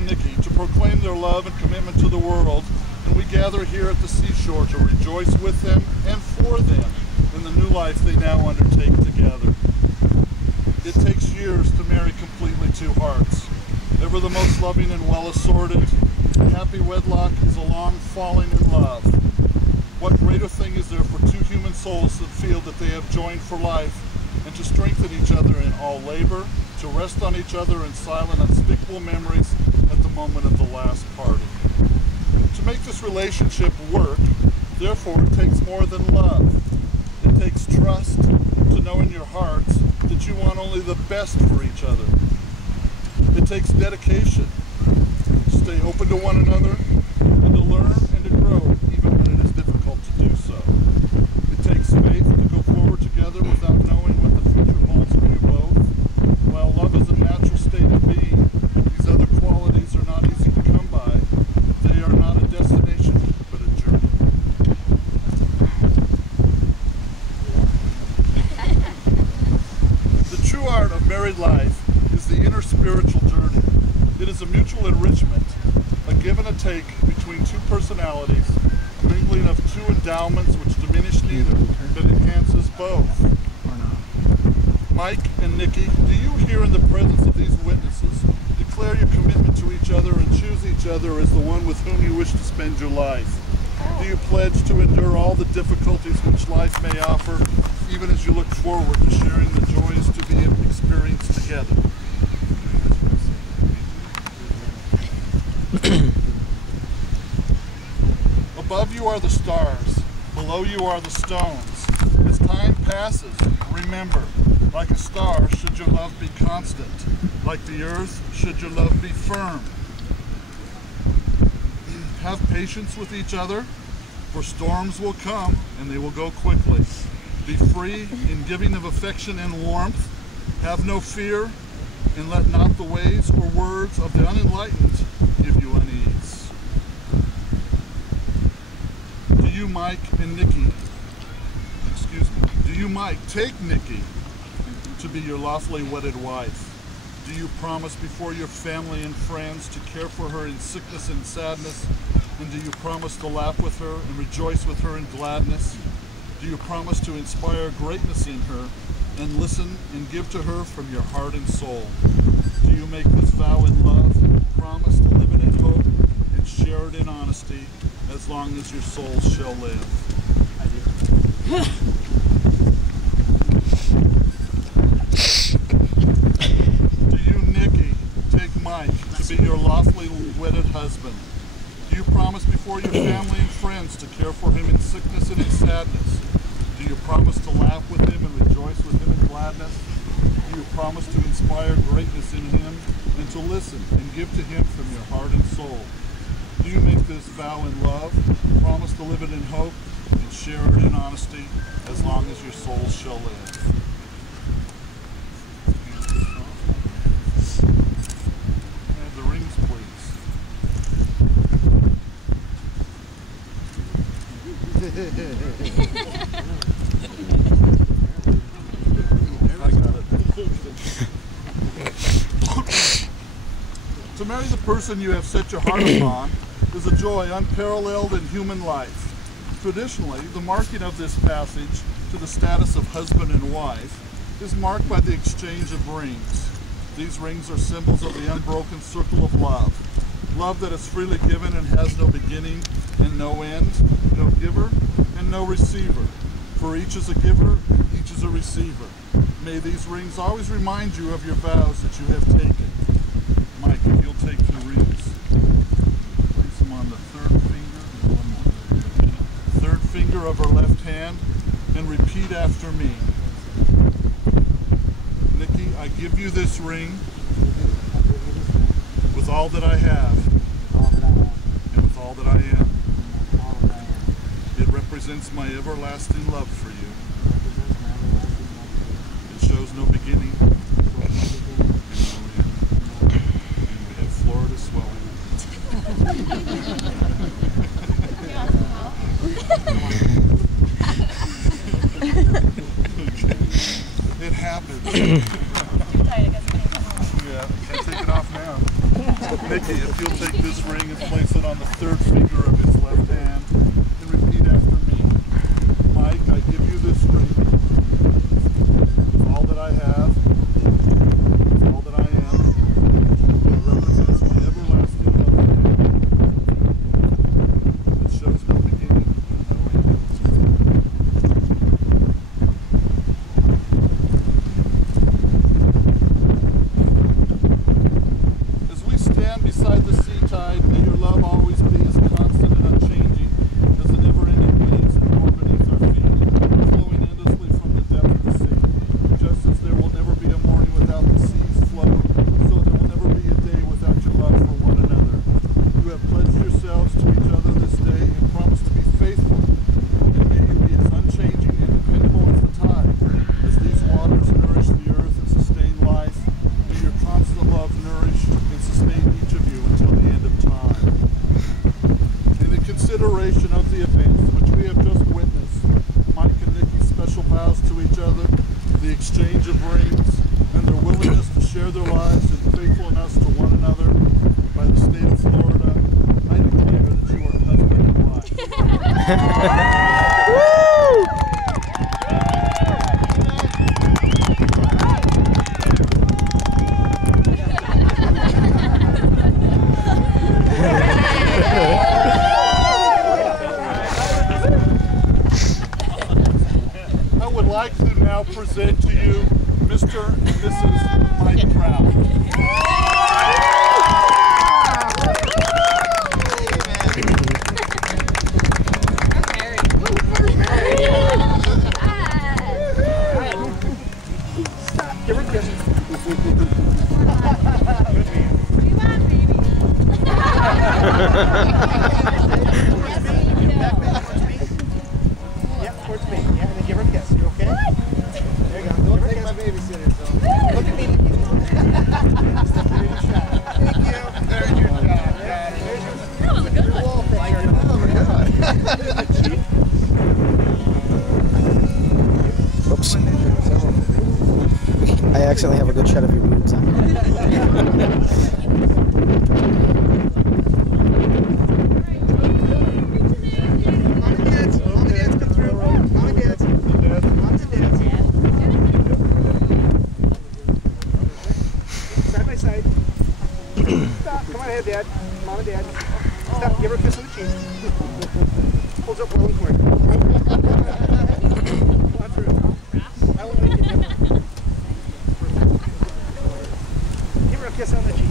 and Nikki to proclaim their love and commitment to the world, and we gather here at the seashore to rejoice with them and for them in the new life they now undertake together. It takes years to marry completely two hearts. Ever the most loving and well-assorted, happy wedlock is a long falling in love. What greater thing is there for two human souls that feel that they have joined for life and to strengthen each other in all labor, to rest on each other in silent, unspeakable memories at the moment of the last parting. To make this relationship work, therefore, it takes more than love. It takes trust to know in your hearts that you want only the best for each other. It takes dedication to stay open to one another and to learn and to grow even when it is difficult to do so. It takes faith to go forward together without knowing what the future holds for you both. While love is a natural state of being, these other qualities are not easy to come by. They are not a destination, but a journey. The true art of married life is the inner spiritual journey. It is a mutual enrichment, a give and a take between two personalities, a mingling of two endowments which diminish neither, but enhances both. Mike and Nikki, do you here in the presence of these witnesses declare your commitment to each other and choose each other as the one with whom you wish to spend your life? Do you pledge to endure all the difficulties which life may offer, even as you look forward to sharing the joys to be experienced together? Above you are the stars, below you are the stones. As time passes, remember, like a star should your love be constant, like the earth should your love be firm. Have patience with each other, for storms will come and they will go quickly. Be free in giving of affection and warmth. Have no fear, and let not the ways or words of the unenlightened give you unease. Do you, Mike and Nikki, do you, Mike, take Nikki to be your lawfully wedded wife? Do you promise before your family and friends to care for her in sickness and sadness? And do you promise to laugh with her and rejoice with her in gladness? Do you promise to inspire greatness in her and listen and give to her from your heart and soul? Do you make this vow in love, promise to live it in hope, and share it in honesty as long as your souls shall live? I do. Do you, Nikki, take Mike to be your lawfully wedded husband? Do you promise before your family and friends to care for him in sickness and in sadness? Do you promise to laugh with him and rejoice with him in gladness? Do you promise to inspire greatness in him and to listen and give to him from your heart and soul? Do you make this vow in love, promise to live it in hope, and share it in honesty as long as your souls shall live? And the rings, please. I got it. To marry the person you have set your heart upon is a joy unparalleled in human life. Traditionally, the marking of this passage to the status of husband and wife is marked by the exchange of rings. These rings are symbols of the unbroken circle of love. Love that is freely given and has no beginning and no end, no giver and no receiver. For each is a giver, each is a receiver. May these rings always remind you of your vows that you have taken. Mike, if you'll take the rings, place them on the third finger and one more. Third finger of her left hand, and repeat after me. Nikki, I give you this ring with all that I have and with all that I am. It represents my everlasting love for you. It shows no beginning and no end. And we have Florida swelling. It happens. Yeah, can't take it off now. Nikki, if you'll take this ring and place it on the third finger of his left hand and repeat after me. Mike, I give you this ring. It's all that I have. It's all that I am. It represents my everlasting love for you. It shows no beginning and no end. Beside the sea tide, may your love always be as constant and unchanging as the never-ending waves that roar beneath our feet, flowing endlessly from the depth of the sea. Just as there will never be a morning without the sea's flow, so there will never be a day without your love for one another. You have pledged yourselves to each other this day and promised to be faithful, and may you be as unchanging and dependable as the tide. As these waters nourish the earth and sustain life, may your constant love nourish and sustain each of you until the end of time. In the consideration of the events which we have just witnessed, Mike and Nikki's special vows to each other, the exchange of rings, and their willingness to share their lives in faithfulness to one another, by the state of Florida, I declare that you are husband and wife. I would like to now present to you Mr. and Mrs. Mike Brown. Give her a kiss. Yeah, towards me. Yeah, and then give her a kiss. You okay? There you go. Don't take my babysitter, so. Look at me. Thank you. There's your job. There's your wall picture. Oh my God. Oops. I accidentally have a good shot of your boobs on. Side by side. Stop. Come on ahead, Dad. Mom and Dad. Stop. Give her a kiss on the cheek. Holds up well and quick. Not true. I won't make it different. Give her a kiss on the cheek.